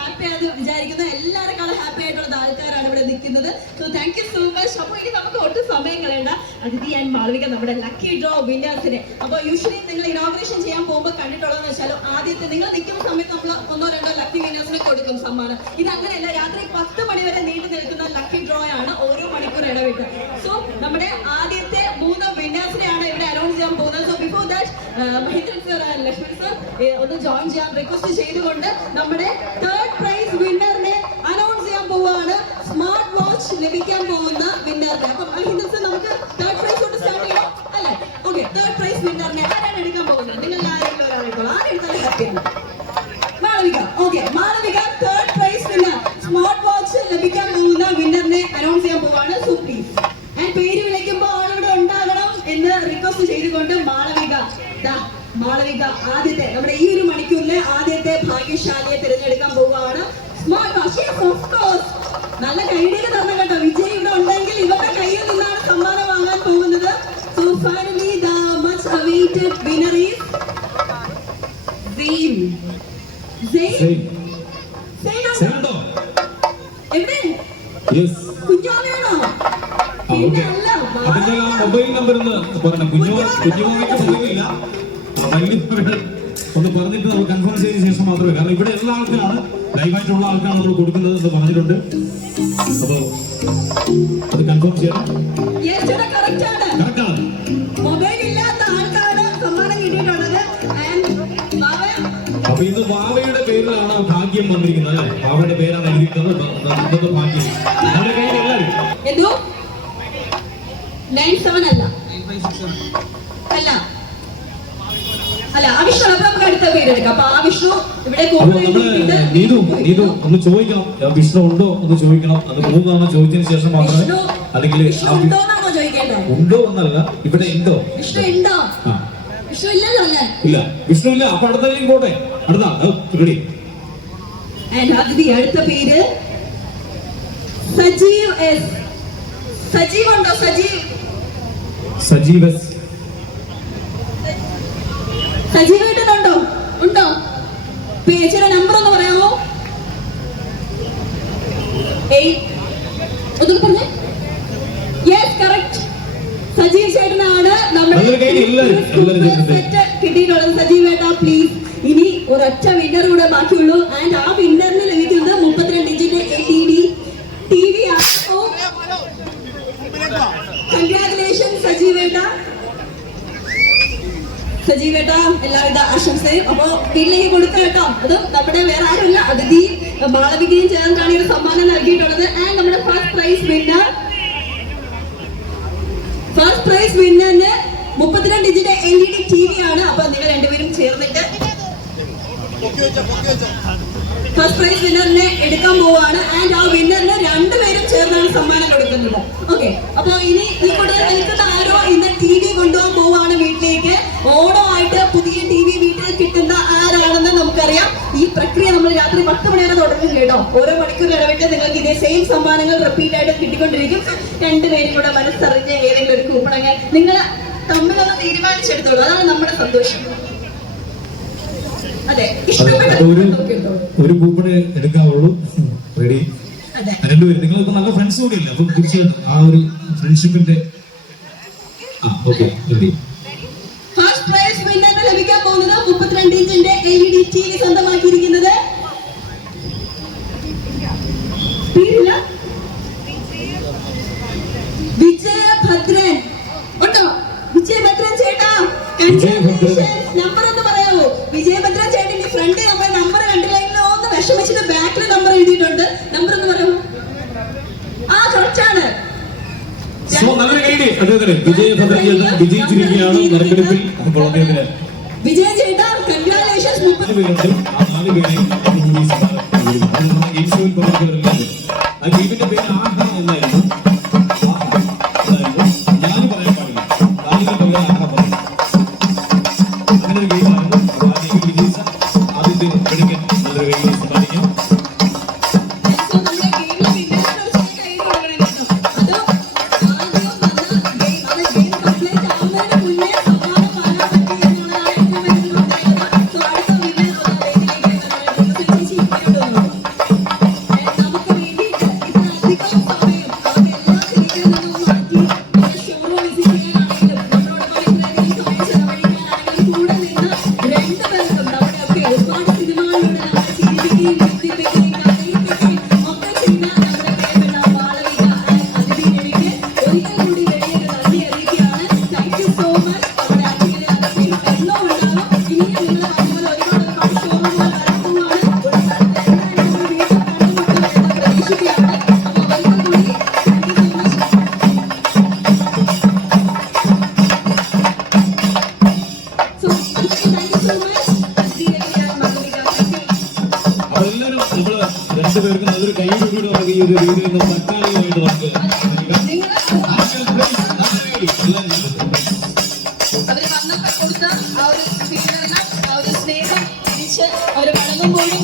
Happy ആണെന്ന് വിചാരിക്കുന്ന എല്ലാവരെക്കാളും happy ആയിട്ടുള്ള ആൾക്കാരാണ് ഇവിടെ നിൽക്കുന്നത്. So thank you so much അപ്പോൾ ഇനി നമുക്ക് ഒട്ടും സമയം കളയണ്ട. അതിഥി ആൻഡ് മാളവിക നമ്മുടെ ലക്കി ഡ്രോ വിന്നേഴ്സിനെ അപ്പോൾ യൂഷ്വലി നിങ്ങൾ ഇനോഗ്രേഷൻ ചെയ്യാൻ പോകുമ്പോൾ കണ്ടിട്ടുള്ളതെന്ന് വെച്ചാൽ ആദ്യത്തെ നിങ്ങൾ നിൽക്കുന്ന സമയത്ത് നമ്മൾ ഒന്നോ രണ്ടോ ലക്കി വിന്നേഴ്സിനെ കൊടുക്കും സമ്മാനം. ഇത് അങ്ങനെയല്ല രാത്രി പത്ത് മണി വരെ നീണ്ടു നിൽക്കുന്ന ലക്കി ഡ്രോ ആണ് ഓരോ മണിക്കൂർ ഇടവിട്ട്. സോ നമ്മുടെ ആദ്യത്തെ Mahendran sir and Lakshman sir ഒന്ന് ജോയിൻ ചെയ്യാൻ റിക്വസ്റ്റ് ചെയ്തുകൊണ്ട് നമ്മുടെ തേർഡ് പ്രൈസ് വിന്നറിനെ അനൗൺസ് ചെയ്യാൻ പോവുകയാണ് സ്മാർട്ട് വാച്ച് ലഭിക്കാൻ പോകുന്ന വിന്നറിനെ അപ്പം മഹേന്ദ്രൻ സർ നമുക്ക് തേർഡ് പ്രൈസ് ദാ മാളവിക ആദ്യത്തെ നമ്മുടെ ഈ ഒരു മണിക്കൂറിലെ ആദ്യത്തെ ഭാഗ്യശാലിയെ തിരഞ്ഞെടുക്കാൻ പോവുകയാണ്. നല്ല കൈഡിയൊക്കെ തന്നെ കേട്ടോ. വിജയ് ഇവിടെ ഉണ്ടെങ്കിൽ ഇവരുടെ കയ്യിൽ നിന്നാണ് സമ്മാനം വാങ്ങാൻ പോകുന്നത്. So finally the much awaited winner is same same same എവിടെ? യെസ് ഒന്ന് പറയണം കുഞ്ഞു കുഞ്ഞുമോയ്ക്ക് മൊബൈലില്ല വലിയ ഒന്ന് പറഞ്ഞിട്ട് നമ്മൾ കൺഫേം ചെയ്ത ശേഷം മാത്രമേ കാരണം ഇവിടെ എല്ലാ ആൾക്കാരാണ്. ലൈവായിട്ടുള്ള ആൾക്കാണ് നമ്മൾ കൊടുക്കുന്നത് എന്ന് പറഞ്ഞിട്ടുണ്ട്. അപ്പോൾ അത് കൺഫേം ചെയ്യണം. യെസ് കറക്റ്റ് ആണ്. കറക്റ്റ് മൊബൈൽ ഇല്ലാത്ത ആൾക്കാണ് സമ്മാനം കിട്ടിയിട്ടുള്ളത്. ആൻഡ് മാവ അപ്പൊ ഇത് വാവയുടെ പേരിലാണ് ഭാഗ്യം വന്നിരിക്കുന്നത് അല്ലേ? വാവയുടെ പേരാണ് എഴുതിയിട്ടുള്ളത്. ഭാഗ്യം. നമ്മുടെ കയ്യിൽ എല്ലാവരും? നയൻ സെവൻ അല്ല. അല്ല. അല്ല ആ വിഷ്ണു അപ്പൊ നമുക്ക് അടുത്ത പേര് എടുക്കാം. അപ്പൊ ആ വിഷ്ണു ഇവിടെ നീതു നീതു ഒന്ന് ചോദിക്കണം. വിഷ്ണു ഉണ്ടോ ഒന്ന് ചോദിക്കണം. അത് മൂന്ന് തവണ ചോദിച്ചതിന് ശേഷം മാത്രമേ അല്ലെങ്കിൽ ഉണ്ടോ എന്നല്ല ഇവിടെ ഉണ്ടോ? വിഷ്ണു ഉണ്ടോ? വിഷ്ണു ഇല്ലല്ലോ ഇല്ല. വിഷ്ണു ഇല്ല. അപ്പൊ പോട്ടെ അടുത്ത റെഡി. അതിഥി അടുത്ത പേര് സജീവ് എസ്. സജീവ് ഉണ്ടോ? സജീവ് സജീവ് ഏട്ടനുണ്ടോ ഉണ്ടോ? പേജിയുടെ നമ്പർ ഒന്ന് പറയാമോ? പറഞ്ഞേ. യെസ് കറക്റ്റ് സജീവ് ചേട്ടനാണ് നമ്മുടെ സെറ്റ് കിട്ടിയിട്ടുള്ളത് സജീവ് ഏട്ടാ പ്ലീസ് ഇനി ഒരൊറ്റ വിന്നർ കൂടെ ബാക്കിയുള്ളൂ. ആൻഡ് ആ വിന്നറിന് ലഭിക്കുന്നത് കൺഗ്രാറ്റുലേഷൻ സജീവേട്ട സജീവേട്ട എല്ലാവിധ ആശംസയും. അപ്പോ വീട്ടിലേക്ക് കൊടുക്കാം കേട്ടോ അത് നമ്മുടെ വേറെ ആരുമില്ല അതിഥി മാളവികയും ചേർന്നാണ് ഈ സമ്മാനം നൽകിയിട്ടുള്ളത്. ആൻഡ് നമ്മുടെ first prize winner first prize വിന്നറിന് മുപ്പത്തിരണ്ട് ഇഞ്ചിന്റെ L E D T V ആണ്. അപ്പൊ നിങ്ങൾ രണ്ടുപേരും ചേർന്നിട്ട് ഫസ്റ്റ് പ്രൈസ് വിന്നറിനെ എടുക്കാൻ പോവാണ്. ആൻഡ് ആ വിന്നറിന് രണ്ടുപേരും ചേർന്നാണ് സമ്മാനം കൊടുക്കുന്നത്. ഓക്കെ അപ്പൊ ഇനി ഈ കൂട്ടത്തിൽ നിൽക്കുന്ന ആരോ ഇന്ന് ടി വി കൊണ്ടുപോകാൻ പോവാണ് വീട്ടിലേക്ക്. ഓണമായിട്ട് പുതിയ ടി വി വീട്ടിൽ കിട്ടുന്ന ആരാണെന്ന് നമുക്കറിയാം. ഈ പ്രക്രിയ നമ്മൾ രാത്രി പത്ത് മണി വരെ കേട്ടോ. ഓരോ മണിക്കൂർ ഇടവിട്ട് നിങ്ങൾക്ക് ഇതേ സെയിം സമ്മാനങ്ങൾ റിപ്പീറ്റ് ആയിട്ട് കിട്ടിക്കൊണ്ടിരിക്കും. രണ്ടുപേരും കൂടെ മനസ്സറിഞ്ഞ് ഏതെങ്കിലും ഒരു കൂപ്പണങ്ങൾ നിങ്ങൾ തമ്മിലൊന്ന് തീരുമാനിച്ചെടുത്തോളൂ. അതാണ് നമ്മുടെ സന്തോഷം. ഒരു ഒരു കൂപ്പണ് എടുക്കാവുള്ളൂ. റെഡി രണ്ടുപേരും നിങ്ങളിപ്പോ നല്ല ഫ്രണ്ട്സ് കൂടിയില്ല അപ്പൊ തീർച്ചയായിട്ടും ആ ഒരു ഫ്രണ്ട്ഷിപ്പിന്റെ ആ ഓക്കെ റെഡി ഫസ്റ്റ് പ്രൈസ് വിന്നറിന് ലഭിക്കാൻ പോകുന്നത് മുപ്പത്തിരണ്ട് ഇഞ്ചിന്റെ L E D T V സ്വന്തമാക്കിയിരിക്കുന്നത്. പേരില്ല? വിജയഭദ്രൻ ഉണ്ടോ? വിജയഭദ്രൻ ചേട്ടാ. നമ്പർ ഒന്ന് പറയാവോ വിജയഭദ്രൻ ചേട്ടന്റെ ഫ്രണ്ട് നമ്മൾ നമ്പർ കണ്ടില്ലെങ്കിൽ ഒന്ന് വിഷമിച്ചിട്ട് ബാക്കിൽ നമ്പർ എഴുതിയിട്ടുണ്ട് നമ്പർ ഒന്ന് പറയാമോ ആ കറക്റ്റ് ആണ് സോ നല്ലൊരു കൈഡി അദ്ദേഹത്തിന് വിജയഭദ്രൻ ചേട്ടൻ വിജയിച്ചിരിക്കുകയാണ് നറുക്കെടുപ്പിൽ അപ്പോൾ അദ്ദേഹത്തിന് വിജയ ചേട്ടാ കൺഗ്രാലേഷൻസ് നാല് പേരുണ്ട് ആ നാല് പേരെയും. ആ ഗെയിമിന്റെ പേര് ആഹാ എന്നായിരുന്നു രണ്ടുപേർക്കും നല്ലൊരു കൈയ്യോടുകൂടി നമുക്ക് ഈ ഒരു വീഡിയോ നിന്ന് തൽക്കാലികമായിട്ട് നമുക്ക് അവർ കൊടുത്ത ആ ഒരു സ്വീകരണം ആ ഒരു സ്നേഹം തിരിച്ച് അവർ മടങ്ങുമ്പോഴും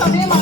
problema